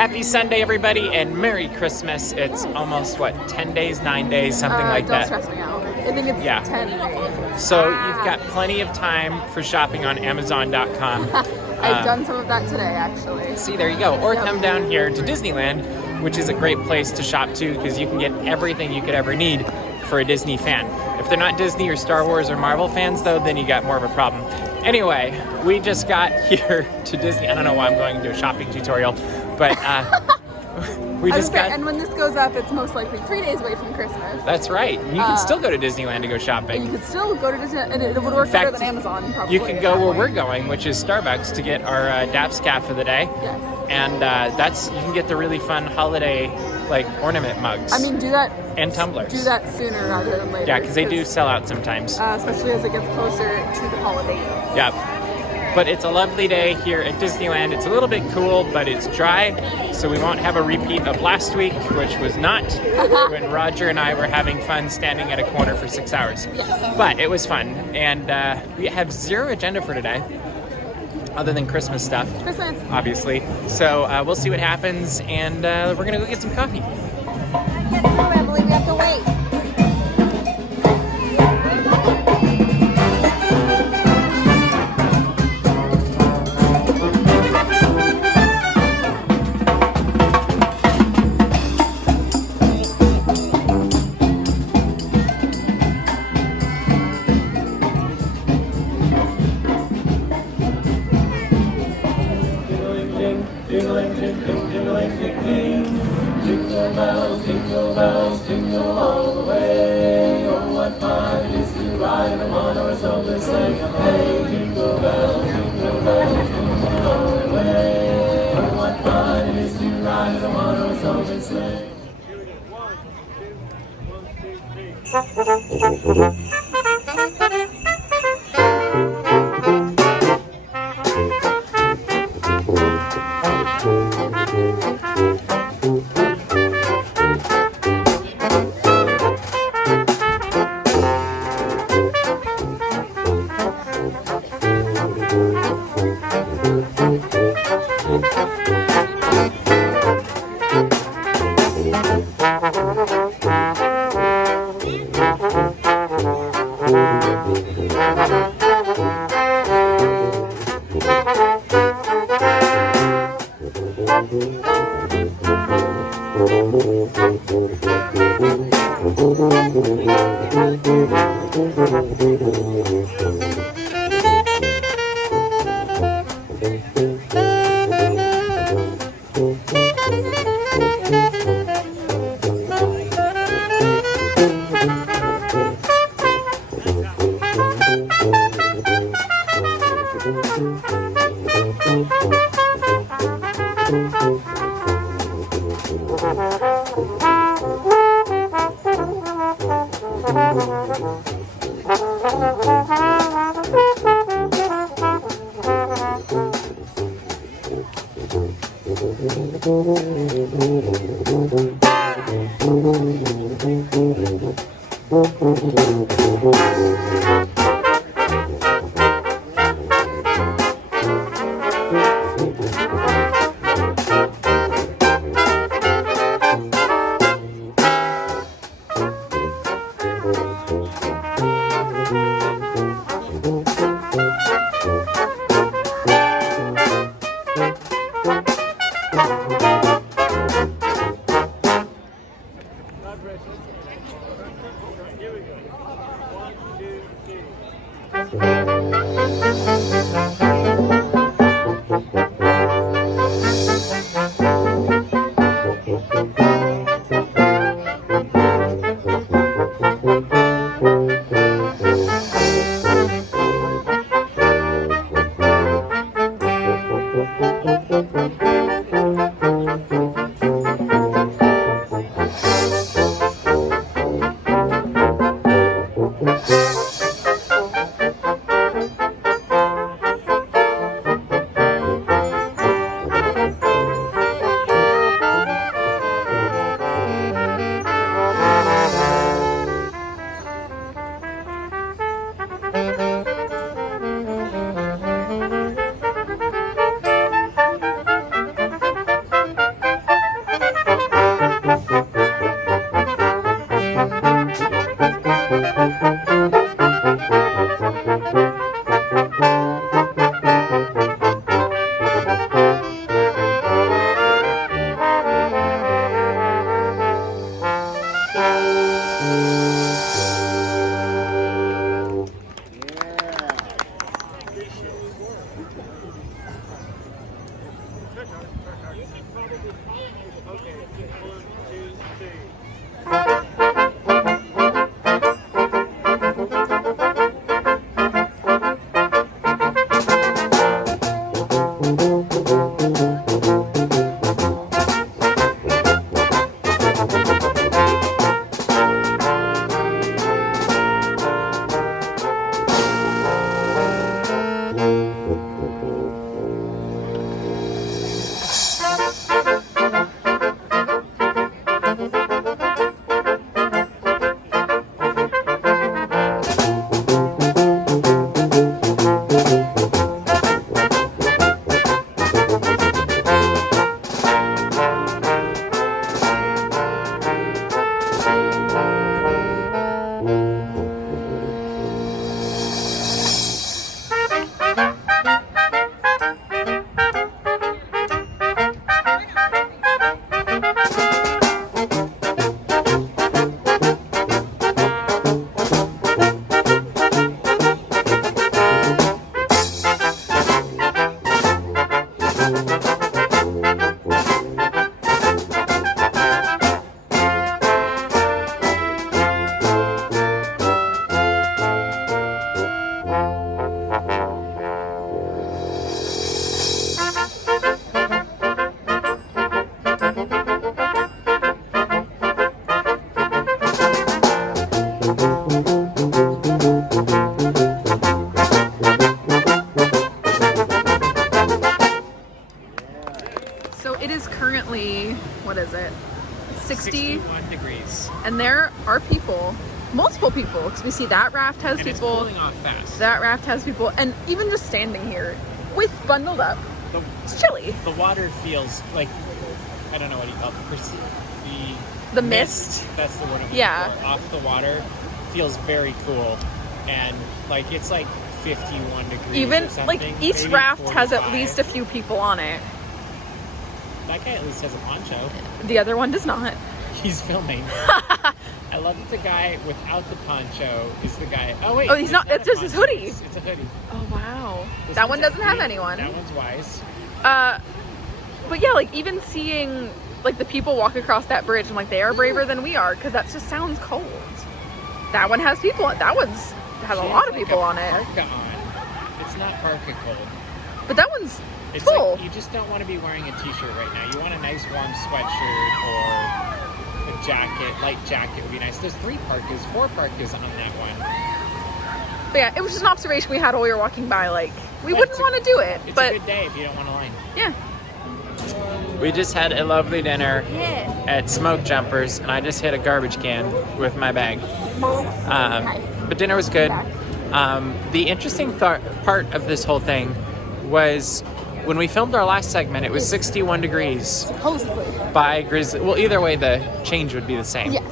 Happy Sunday, everybody, and Merry Christmas. It's almost, 10 days, 9 days, something like don't that. Stress me out. I think it's 10 days. So you've got plenty of time for shopping on Amazon.com. I've done some of that today, actually. See, there you go. Or come down here to Disneyland, which is a great place to shop too, because you can get everything you could ever need for a Disney fan. If they're not Disney or Star Wars or Marvel fans, though, then you got more of a problem. Anyway, we just got here to Disney. I don't know why I'm going into a shopping tutorial, but we just got... And when this goes up, it's most likely 3 days away from Christmas. That's right. You can still go to Disneyland to go shopping. You could still go to Disneyland, and it would work better than Amazon, probably. You can go where we're going, which is Starbucks, to get our Daps Caf of the day. Yes. And you can get the really fun holiday, ornament mugs. I mean, do that. And tumblers. Do that sooner rather than later. Yeah, because they do sell out sometimes. Especially as it gets closer to the holidays. Yeah. But it's a lovely day here at Disneyland. It's a little bit cool, but it's dry, so we won't have a repeat of last week, which was not when Roger and I were having fun standing at a corner for 6 hours. Yes. But it was fun, and we have zero agenda for today, other than Christmas stuff. Christmas. Obviously. So we'll see what happens, and we're going to go get some coffee. I believe we have to wait. Jingle bells, jingle all the way. Oh, what fun it is to ride them on our silver sleigh. Hey, jingle bells, jingle all the way. Oh, what fun it is to ride them on our silver sleigh. Here we go. 1, 2, 1, 2, 3. So it is currently, what is it? 61 degrees. And there are people, multiple people, because we see that raft has And it's people, cooling off fast. that raft has people, and even just standing here with bundled up, The, it's chilly. the water feels like, I don't know what you call it, The mist. That's the word I'm looking Yeah. for. Off the water feels very cool. And like, it's like 51 degrees Even, or something. like, each maybe raft has at 45. least a few people on it. That guy at least has a poncho. The other one does not. He's filming. I love that the guy without the poncho is the guy. Oh wait. Oh, he's not. It's a just his poncho. hoodie. It's a hoodie. Oh wow. This That one's one doesn't have empty. anyone. That one's wise. But yeah, like even seeing like the people walk across that bridge, I'm like, they are braver than we are, because that just sounds cold. That one has people. That one's has a She lot has, of like, people a on it. Parka on. It's not parka cold. But that one's It's full. like you just don't want to be wearing a t-shirt right now. You want a nice warm sweatshirt or a jacket, light jacket would be nice. There's 4 parkas on that one. But yeah, it was just an observation we had while we were walking by. Like, we But wouldn't it's a- want to do it, It's but a good day if you don't want to line. yeah. We just had a lovely dinner Yes. at Smoke Jumpers, and I just hit a garbage can with my bag. But dinner was good. The interesting part of this whole thing was when we filmed our last segment, it was 61 degrees Supposedly. by Grizzly. Well, either way, the change would be the same. Yes.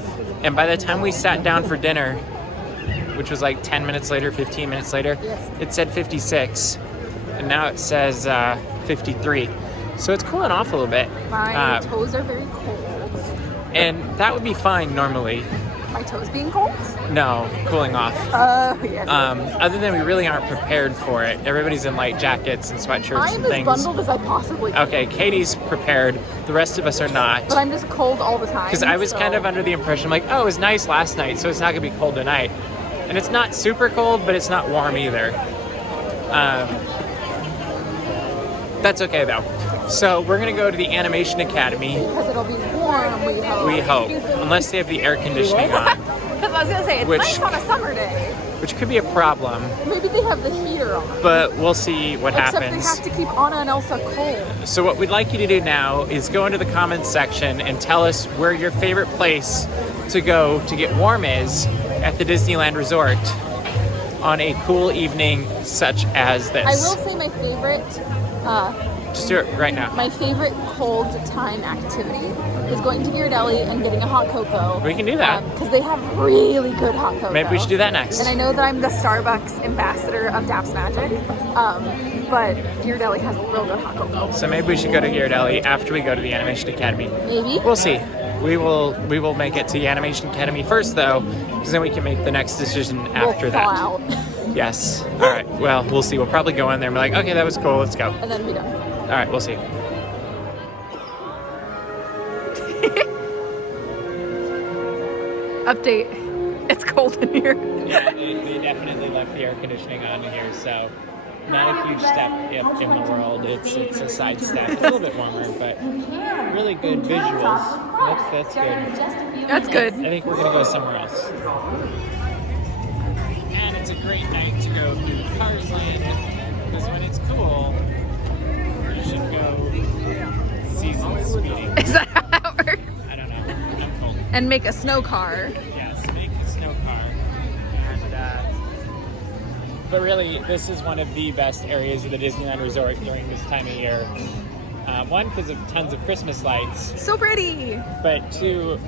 And by the time we sat down for dinner, which was like 10 minutes later, 15 minutes later, Yes. it said 56. And now it says 53. So it's cooling off a little bit. My toes are very cold. And that would be fine normally. My toes being cold? No, cooling off. Yes. Other than we really aren't prepared for it. Everybody's in light jackets and sweatshirts I am and as things. bundled as I possibly can. Okay, Katie's prepared. The rest of us are not. But I'm just cold all the time. Because I was kind of under the impression, like, oh, it was nice last night, so it's not going to be cold tonight. And it's not super cold, but it's not warm either. That's okay, though. So we're going to go to the Animation Academy, Because it'll be warm, we hope. we hope. Unless they have the air conditioning on, Because I was going to say, it's Which- nice on a summer day. which could be a problem. Maybe they have the heater on. But we'll see what Except happens. they have to keep Anna and Elsa cold. So what we'd like you to do now is go into the comments section and tell us where your favorite place to go to get warm is at the Disneyland Resort on a cool evening such as this. I will say my favorite, Just do it right now. my favorite cold time activity is going to Ghirardelli and getting a hot cocoa. We can do that. Because they have really good hot cocoa. Maybe we should do that next. And I know that I'm the Starbucks ambassador of Daps Magic, but Ghirardelli has real good hot cocoa. So maybe we should go to Ghirardelli after we go to the Animation Academy. Maybe. We'll see. We will make it to the Animation Academy first, though, because then we can make the next decision after we'll that. fall out. Yes. All right. Well, we'll see. We'll probably go in there and be like, okay, that was cool. Let's go. And then be done. All right. We'll see. Update. It's cold in here. Yeah, they definitely left the air conditioning on in here, so not a huge step up in the world. It's a side step. It's a little bit warmer, but really good visuals. That's good. That's good. I think we're gonna go somewhere else. And it's a great night to go through Cars Land, because when it's cool, you should go season speeding. Is that how that works? I don't know. I'm cold. And make a snow car. Yes, make a snow car. And, but really, this is one of the best areas of the Disneyland Resort during this time of year. One, because of tons of Christmas lights, So pretty. but two,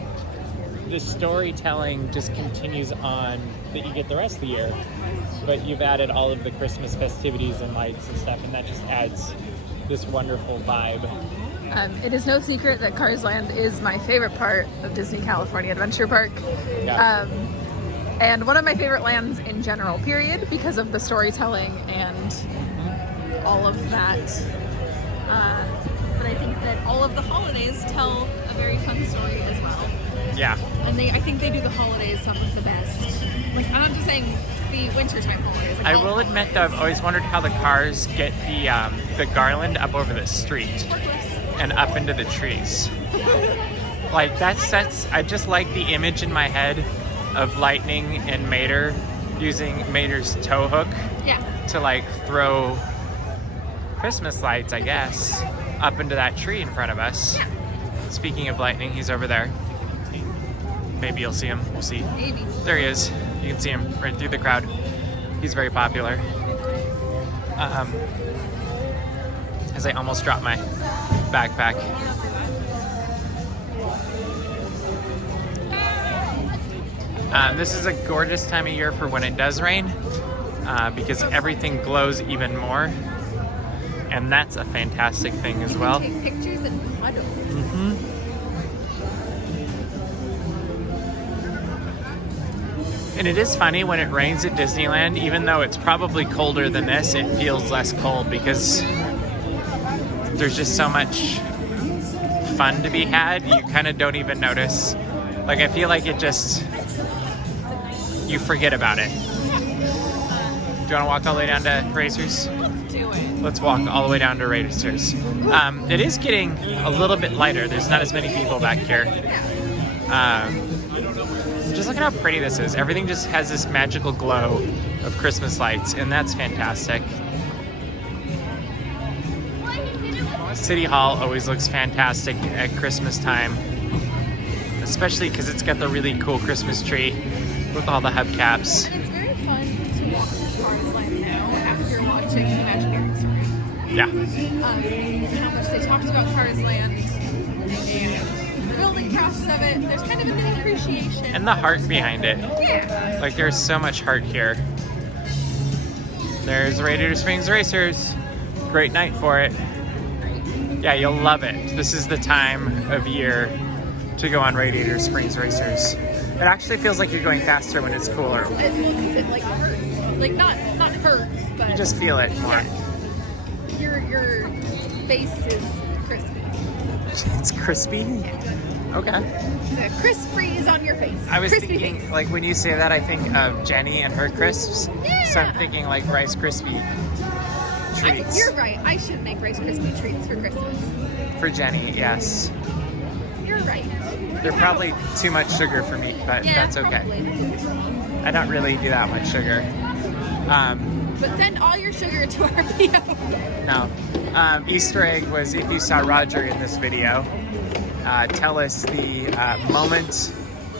the storytelling just continues on that you get the rest of the year. But you've added all of the Christmas festivities and lights and stuff, and that just adds this wonderful vibe. It is no secret that Cars Land is my favorite part of Disney California Adventure Park. Yeah. And one of my favorite lands in general, period, because of the storytelling and all of that. But I think that all of the holidays tell a very fun story as well. Yeah. And I think they do the holidays some of the best. Like, I'm not just saying the wintertime holidays. Like I all will of them. admit though, I've always wondered how the cars get the garland up over the street Forklifts. and up into the trees. Like that's I just like the image in my head of Lightning and Mater using Mater's tow hook Yeah. to like throw Christmas lights, I guess, up into that tree in front of us. Yeah. Speaking of Lightning, he's over there. Maybe you'll see him. We'll see. Maybe. There he is. You can see him right through the crowd. He's very popular. As I almost dropped my backpack. This is a gorgeous time of year for when it does rain, because everything glows even more. And that's a fantastic thing as well. Take pictures in puddles. And it is funny when it rains at Disneyland, even though it's probably colder than this, it feels less cold because there's just so much fun to be had. You kind of don't even notice. Like, I feel like it just, you forget about it. Do you want to walk all the way down to Racers? Let's do it. Let's walk all the way down to Racers. It is getting a little bit lighter. There's not as many people back here. Just look at how pretty this is. Everything just has this magical glow of Christmas lights, and that's fantastic. City Hall always looks fantastic at Christmas time, especially because it's got the really cool Christmas tree with all the hubcaps. And it's very fun to walk through Cars Land now after watching the Imagineering story. Yeah. How much they talked about Cars Land and the building process of it. There's kind of a new appreciation. And the heart behind it. Yeah. Like, there's so much heart here. There's Radiator Springs Racers. Great night for it. Yeah, you'll love it. This is the time of year to go on Radiator Springs Racers. It actually feels like you're going faster when it's cooler. It like hurts. Like not hurts, but You just feel it more. your face is crispy. It's crispy? Okay. The crisp freeze on your face. I was crispy thinking, face. like, when you say that, I think of Jenny and her crisps. Yeah. So I'm thinking, like, Rice Krispie treats. You're right. I should make Rice Krispie treats for Christmas. For Jenny, yes. You're right. They're probably too much sugar for me, but Yeah, that's okay. probably. I don't really do that much sugar. But send all your sugar to our PO. No. Easter egg was if you saw Roger in this video, tell us the moment,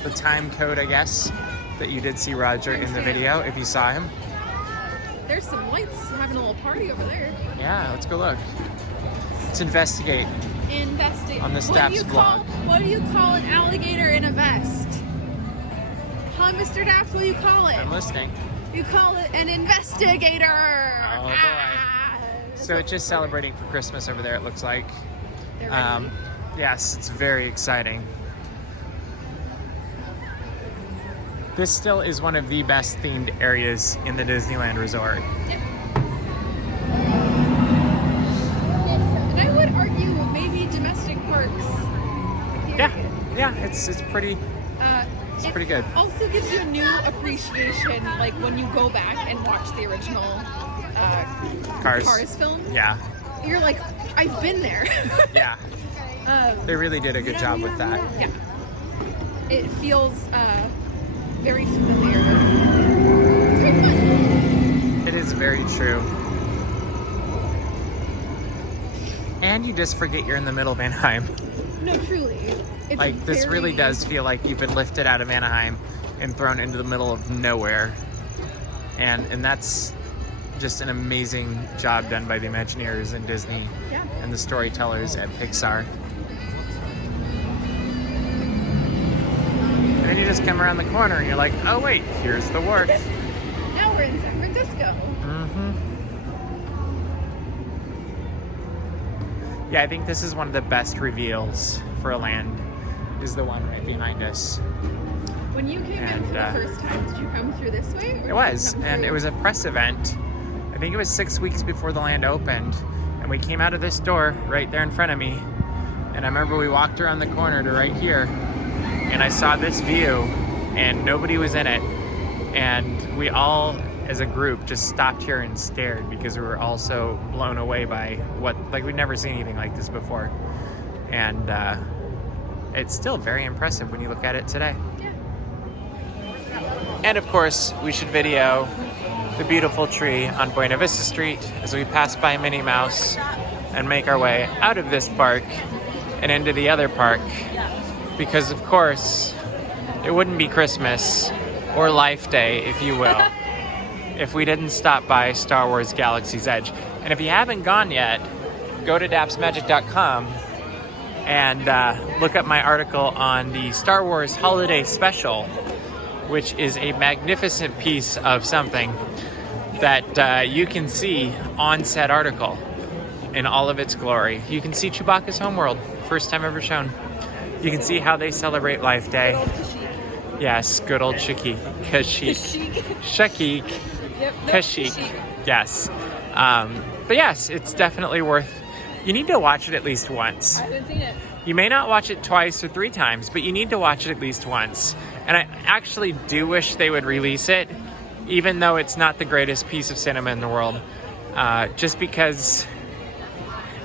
the time code, I guess, that you did see Roger in the video, if you saw him. There's some lights having a little party over there. Yeah, let's go look. Let's investigate. Investigate. On the Daps vlog. What do you call an alligator in a vest? Huh, Mr. Daps, what do you call it? I'm listening. You call it an investigator. Oh, boy. So it's just celebrating for Christmas over there, it looks like. They're ready. Yes, it's very exciting. This still is one of the best themed areas in the Disneyland Resort. Yep. And I would argue maybe domestic parks. Period. Yeah, it's pretty. It's pretty good. Also gives you a new appreciation, like when you go back and watch the original Cars film. Yeah. You're like, I've been there. Yeah. They really did a good job with that. Yeah. It feels very familiar. It's very fun. It is very true. And you just forget you're in the middle of Anaheim. No, truly. It's Like, this really does feel like you've been lifted out of Anaheim and thrown into the middle of nowhere. And that's just an amazing job done by the Imagineers and Disney and the storytellers at Pixar. And then you just come around the corner and you're like, oh wait, here's the wharf. Now we're in San Francisco. Yeah, I think this is one of the best reveals for a land, is the one right behind us. When you came in for the first time, did you come through this way? It was, and it was a press event. I think it was 6 weeks before the land opened, and we came out of this door right there in front of me, and I remember we walked around the corner to right here, and I saw this view, and nobody was in it, and we all, as a group, just stopped here and stared because we were all so blown away by we'd never seen anything like this before, and it's still very impressive when you look at it today. And of course, we should video the beautiful tree on Buena Vista Street as we pass by Minnie Mouse and make our way out of this park and into the other park, because of course, it wouldn't be Christmas or Life Day, if you will, if we didn't stop by Star Wars Galaxy's Edge. And if you haven't gone yet, go to dapsmagic.com and look up my article on the Star Wars Holiday Special, which is a magnificent piece of something that you can see on said article in all of its glory. You can see Chewbacca's homeworld, first time ever shown. You can see how they celebrate Life Day. Yes, good old Kashyyyk. Kashyyyk. Kashyyyk. Yes. But yes, it's definitely worth. You need to watch it at least once. I haven't seen it. You may not watch it twice or 3 times, but you need to watch it at least once. And I actually do wish they would release it, even though it's not the greatest piece of cinema in the world, just because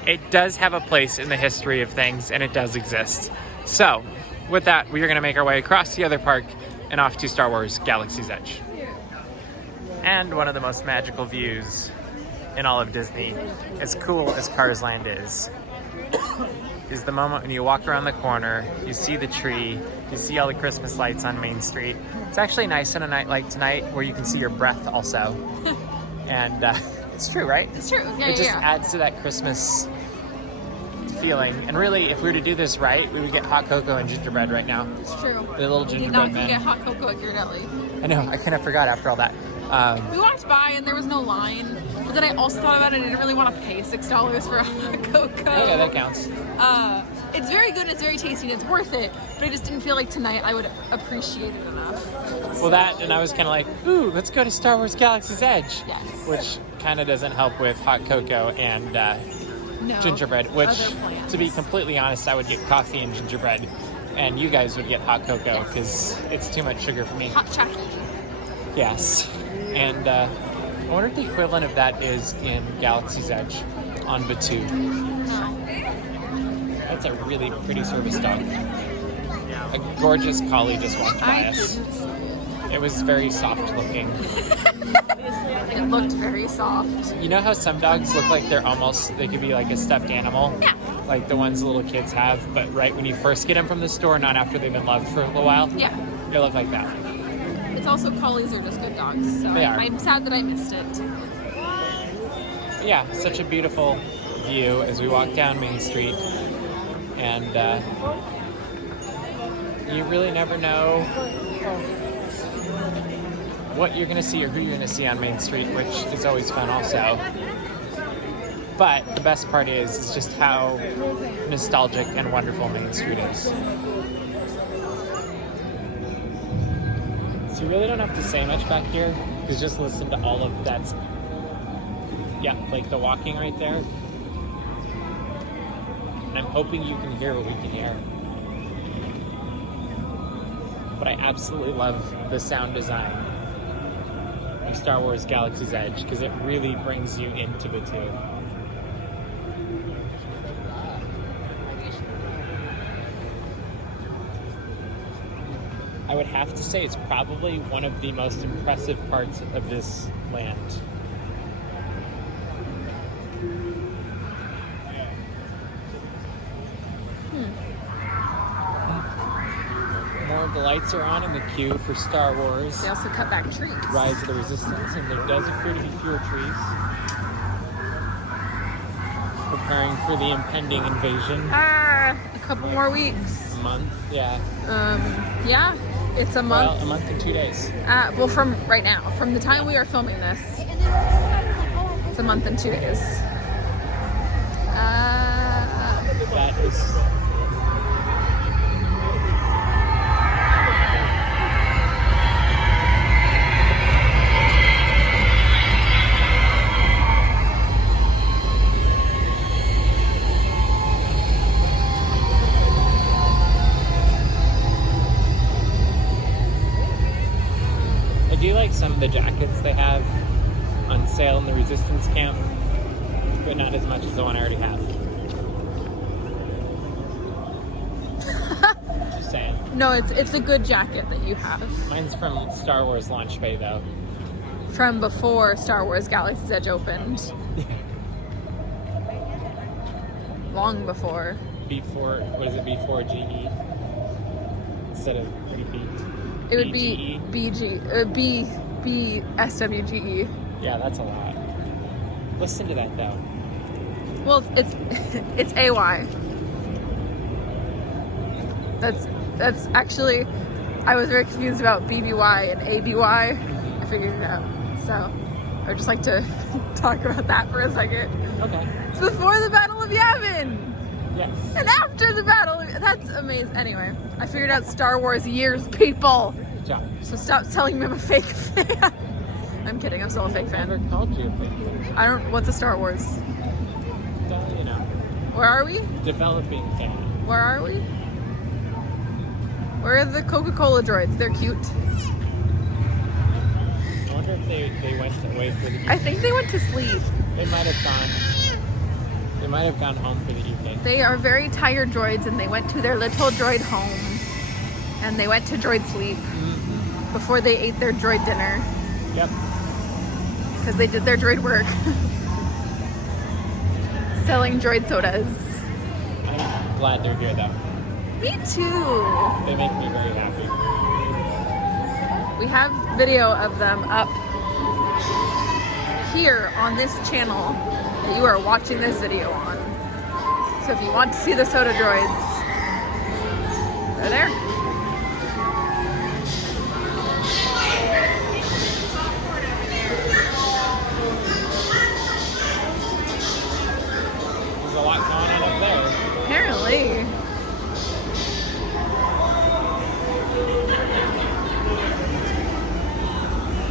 it does have a place in the history of things and it does exist. So, with that, we are going to make our way across the other park and off to Star Wars Galaxy's Edge. And one of the most magical views in all of Disney, as cool as Cars Land is the moment when you walk around the corner, you see the tree, you see all the Christmas lights on Main Street. It's actually nice on a night like tonight where you can see your breath also. And it's true, right? It's true. Yeah, it just adds to that Christmas feeling. And really, if we were to do this right, we would get hot cocoa and gingerbread right now. It's true. The little gingerbread man. You get hot cocoa at Ghirardelli. I know, I kind of forgot after all that. We walked by and there was no line, but then I also thought about it. I didn't really want to pay $6 for a hot cocoa. Okay, that counts. It's very good, it's very tasty, and it's worth it, but I just didn't feel like tonight I would appreciate it enough. Well, that, and I was kind of like, ooh, let's go to Star Wars Galaxy's Edge. Yes. Which kind of doesn't help with hot cocoa and gingerbread, which, to be completely honest, I would get coffee and gingerbread, and you guys would get hot cocoa, because it's too much sugar for me. Hot chocolate. Yes. And I wonder if the equivalent of that is in Galaxy's Edge on Batuu. That's a really pretty service dog. A gorgeous collie just walked by us. It was very soft looking. It looked very soft. You know how some dogs look like they could be like a stuffed animal? Yeah. Like the ones little kids have, but right when you first get them from the store, not after they've been loved for a little while? Yeah. They look like that. It's also, collies are just good dogs, so They are. I'm sad that I missed it. Yeah, such a beautiful view as we walk down Main Street. And you really never know what you're going to see or who you're going to see on Main Street, which is always fun also. But the best part is just how nostalgic and wonderful Main Street is. So you really don't have to say much back here, because just listen to all of that. Yeah, like the walking right there. And I'm hoping you can hear what we can hear. but I absolutely love the sound design of Star Wars Galaxy's Edge because it really brings you into the two. I would have to say it's probably one of the most impressive parts of this land. More of the lights are on in the queue for Star Wars. They also cut back trees. Rise of the Resistance, and there does appear to be fewer trees. Preparing for the impending invasion. A couple more weeks. A month, yeah. Yeah, it's a month. Well, a month and 2 days. Well, from right now, from the time we are filming this, it's a month and 2 days. That is... I do like some of the jackets they have on sale in the Resistance camp, but not as much as the one I already have. Just saying. No, it's a good jacket that you have. Mine's from Star Wars Launch Bay, though. From before Star Wars Galaxy's Edge opened. Long before. Before, what is it, before GE? Instead of repeat. It would be BSWGE. Yeah, that's a lot. Listen to that, though. Well, it's AY. That's actually, I was very confused about BBY and ABY. I figured it out. So I would just like to talk about that for a second. Okay. It's before the Battle of Yavin. Yes. And after the battle. That's amazing. Anyway, I figured out Star Wars years, people. Good job. So stop telling me I'm a fake fan. I'm kidding. I'm still a fake I fan. never called you a fake fan. I don't. What's a Star Wars? You know, Where are we? developing fan. Where are we? Where are the Coca-Cola droids? They're cute. I wonder if they went away for the evening. I think they went to sleep. They might have gone home for the evening. They are very tired droids, and they went to their little droid home, and they went to droid sleep before they ate their droid dinner Yep. because they did their droid work. Selling droid sodas. I'm glad they're here, though. Me too. They make me very happy. We have video of them up here on this channel that you are watching this video on. So if you want to see the soda droids, they're there. There's a lot going on up there. Apparently.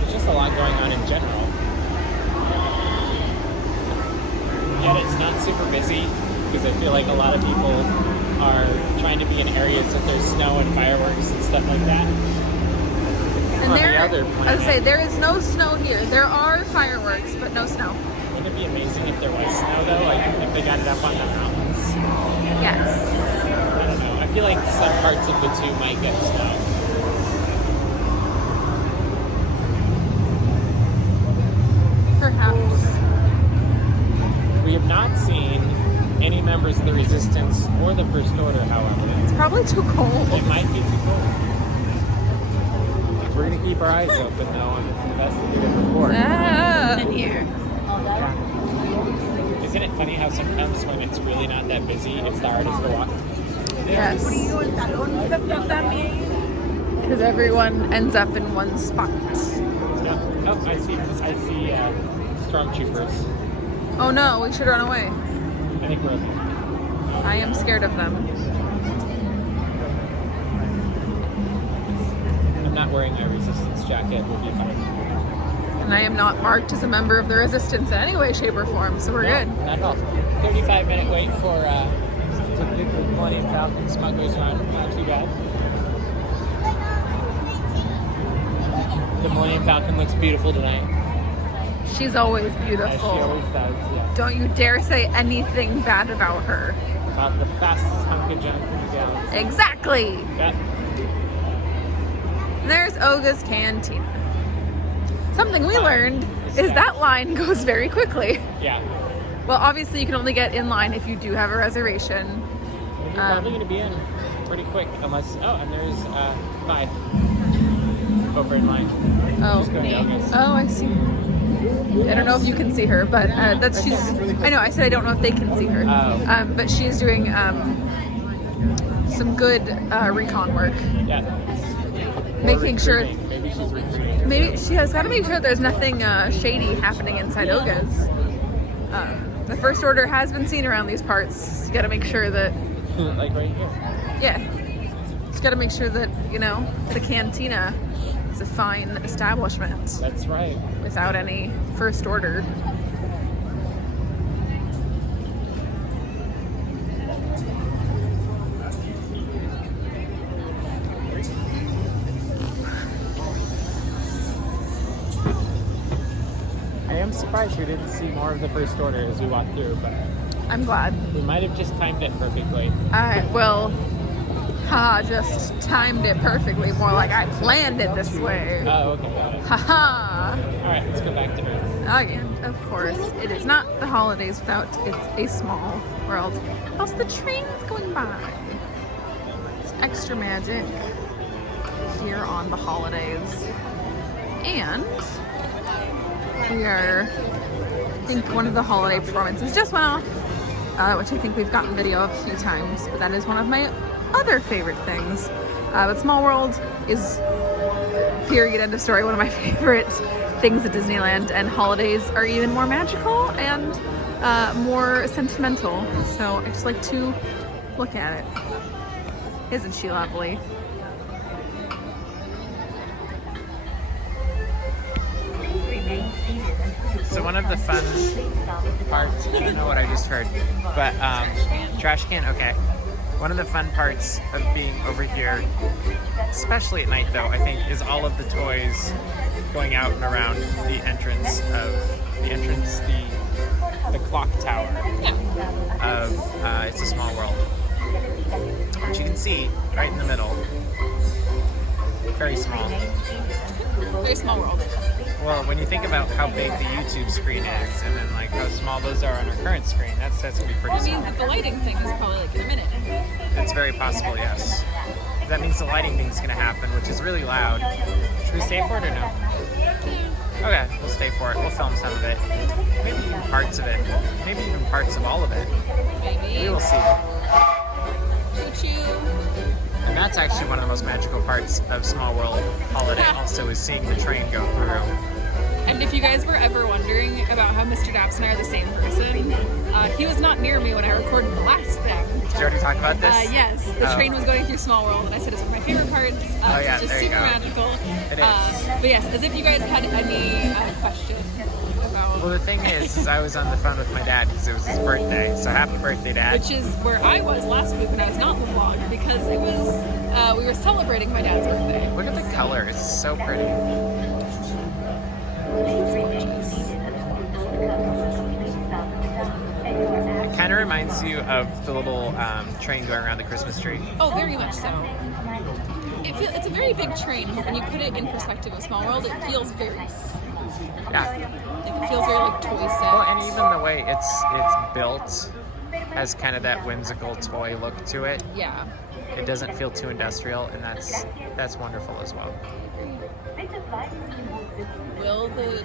There's just a lot going on in general. Yet it's not super busy because I feel like a lot of people are trying to be in areas that there's snow and fireworks and stuff like that. And On there, the other I would planet, say there is no snow here. There are fireworks, but no snow. wouldn't it be amazing if there was snow though? Like if they got it up on the mountains? Yes. I don't know. I feel like some parts of the two might get snow. Perhaps. We have not seen any members of the Resistance or the First Order, however. It's probably too cold. It might be too cold. We're going to keep our eyes open, though, and it's investigated before. In here. Isn't it funny how sometimes when it's really not that busy, it's the hardest to walk? Yes. Because everyone ends up in one spot. Oh, I see stormtroopers. Oh no, we should run away. I think we're okay. I am scared of them. I'm not wearing my Resistance jacket. We'll be fine. And I am not marked as a member of the Resistance in any way, shape, or form, so we're good. Not at all. 35-minute wait for to pick the Millennium Falcon smugglers around. Not too bad. The Millennium Falcon looks beautiful tonight. She's always As she beautiful. always does, yeah. Don't you dare say anything bad about her. About the fastest hunk of junk in the galaxy. Exactly. Yep. There's Oga's Cantina. Something we learned is that line goes very quickly. Yeah. Well, obviously you can only get in line if you do have a reservation. You're probably going to be in pretty quick unless... Oh, and there's Vi over in line. Oh, Just going to Oga's. oh, I see. I don't know if you can see her, but she's. I know. I said I don't know if they can see her. Oh. But she's doing some good recon work, Yeah. making sure. Maybe she's recruiting. Maybe she has got to make sure there's nothing shady happening inside Oga's. The First Order has been seen around these parts. You got to make sure that. Like right here. Yeah. Just got to make sure that the cantina is a fine establishment. That's right. Without any First Order. I am surprised we didn't see more of the First Order as we walked through, but I'm glad. we might have just timed it perfectly. Just timed it perfectly. More like I planned it this way. Oh, okay, got it. Haha. All right, let's go back to Earth. Again, of course, it is not the holidays without it's a small world. Also, the train's going by. It's extra magic here on the holidays. And we are, I think one of the holiday performances just went off, which I think we've gotten video of a few times, but that is one of my other favorite things. But Small World is, period, end of story, one of my favorite things at Disneyland, and holidays are even more magical and more sentimental. So I just like to look at it. Isn't she lovely? So one of the fun parts, I don't know what I just heard, but trash can, okay. One of the fun parts of being over here, especially at night though, I think, is all of the toys going out and around the entrance, the clock tower of It's a Small World, which you can see right in the middle. Very small. Very small world. Well, when you think about how big the YouTube screen is, and then like how small those are on our current screen, that's gonna be pretty small. I mean, the lighting thing is probably like in a minute. It's very possible, yes. That means the lighting thing is gonna happen, which is really loud. Should we stay for it or no? Okay, we'll stay for it. We'll film some of it. Maybe even parts of it. Maybe even parts of all of it. Maybe. We will see. Choo-choo. And that's actually one of the most magical parts of Small World Holiday, also, is seeing the train go through. And if you guys were ever wondering about how Mr. Daps and I are the same person, he was not near me when I recorded the last thing. Did you already talk about this? Yes, the train was going through Small World, and I said it's one of my favorite parts. Yeah, it's just there you super go. magical. It is. But yes, as if you guys had any questions about. Well, the thing is I was on the phone with my dad because it was his birthday. So happy birthday, Dad. Which is where I was last week when I was not in the vlog, because it was we were celebrating my dad's birthday. Look at the color. It's so pretty. It kind of reminds you of the little train going around the Christmas tree. Oh, very much so. It's a very big train, but when you put it in perspective of Small World, it feels very... Yeah. Like, it feels very like toy set. Well, and even the way it's built has kind of that whimsical toy look to it. Yeah. It doesn't feel too industrial, and that's wonderful as well. Will the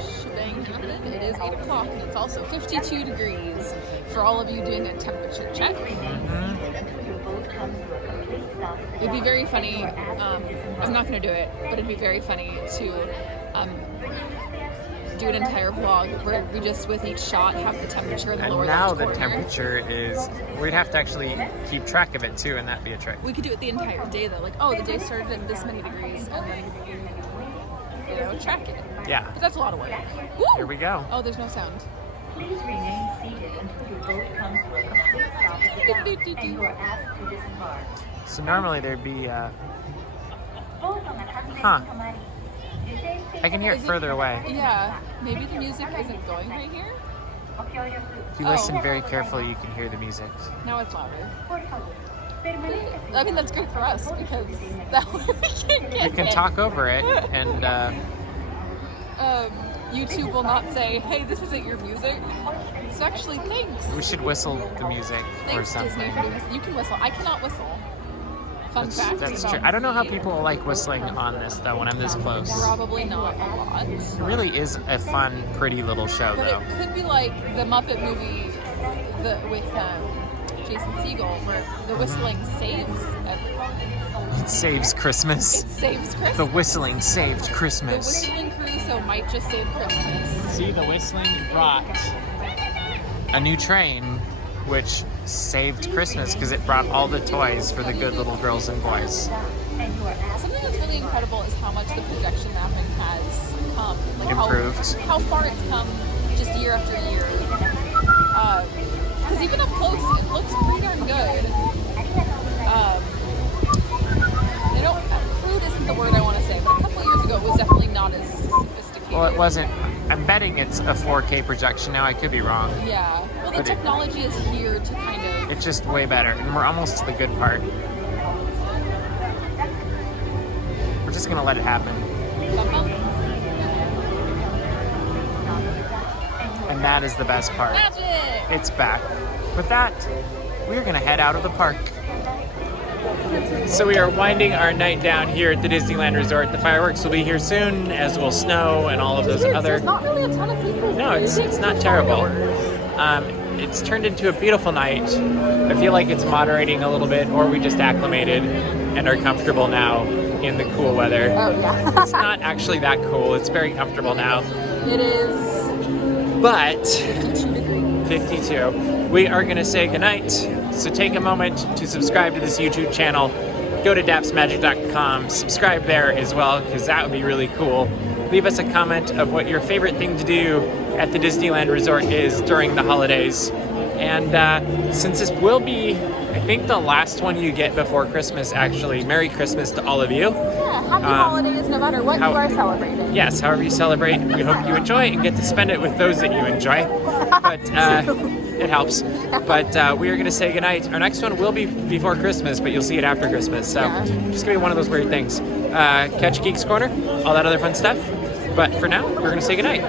shebang happen? It is 8 o'clock, and it's also 52 degrees for all of you doing a temperature check. It'd be very funny, I'm not going to do it, but it'd be very funny to do an entire vlog where we just, with each shot, have the temperature in the lower And now left the corner. temperature is, we'd have to actually keep track of it too, and that'd be a trick. We could do it the entire day though, like, oh, the day started at this many degrees, and then, track it. Yeah. But that's a lot of work. Woo! Here we go. Oh, there's no sound. Please remain seated until your boat comes to a complete stop at the dock, and you are asked to disembark. So normally there'd be, Both on the huh. I can hear it further away. Yeah, maybe the music isn't going right here. If you listen very carefully, you can hear the music. Now it's louder. I mean, that's great for us because that way we can get You can it. talk over it, and YouTube will not say, "Hey, this isn't your music." So actually, thanks. we should whistle the music or Thanks, something. Disney, for doing this. You can whistle. I cannot whistle. Fun fact. That's about true. I don't know how me. people like whistling on this though when I'm this close. Probably not a lot. It really is a fun, pretty little show But though. it could be like the Muppet movie with Jason Segel, where the whistling saves everyone. It saves Christmas. It saves Christmas. The whistling saved The Christmas. whistling Crusoe might just save Christmas. See, the whistling brought a new train, which saved Christmas because it brought all the toys for the good little girls and boys. Something that's really incredible is how much the projection mapping has come. Like Improved. How far it's come just year after year. Because even up close, it looks pretty darn good. They don't. Crude isn't the word I want to say, but a couple years ago it was definitely not as sophisticated. Well, it wasn't. I'm betting it's a 4K projection now. I could be wrong. Yeah. Well, the But technology is here to kind of. It's just way better, and we're almost to the good part. We're just gonna let it happen, and that is the best part. Magic! It's back. With that, we're gonna head out of the park. So we are winding our night down here at the Disneyland Resort. The fireworks will be here soon, as will snow and all of those other. There's not really a ton of people. No, it's not terrible. It's turned into a beautiful night. I feel like it's moderating a little bit, or we just acclimated and are comfortable now in the cool weather. Oh yeah. It's not actually that cool. It's very comfortable now. It is But 52 degrees. 52. We are going to say goodnight. So take a moment to subscribe to this YouTube channel. Go to dapsmagic.com. Subscribe there as well, because that would be really cool. Leave us a comment of what your favorite thing to do at the Disneyland Resort is during the holidays. And since this will be, I think, the last one you get before Christmas, actually, Merry Christmas to all of you. Yeah, happy holidays no matter what you are celebrating. Yes, however you celebrate, we hope you enjoy and get to spend it with those that you enjoy. But it helps. But we are going to say goodnight. Our next one will be before Christmas, but you'll see it after Christmas. So Yeah. just going to be one of those weird things. Catch Geeks Corner, all that other fun stuff. But for now, we're going to say goodnight.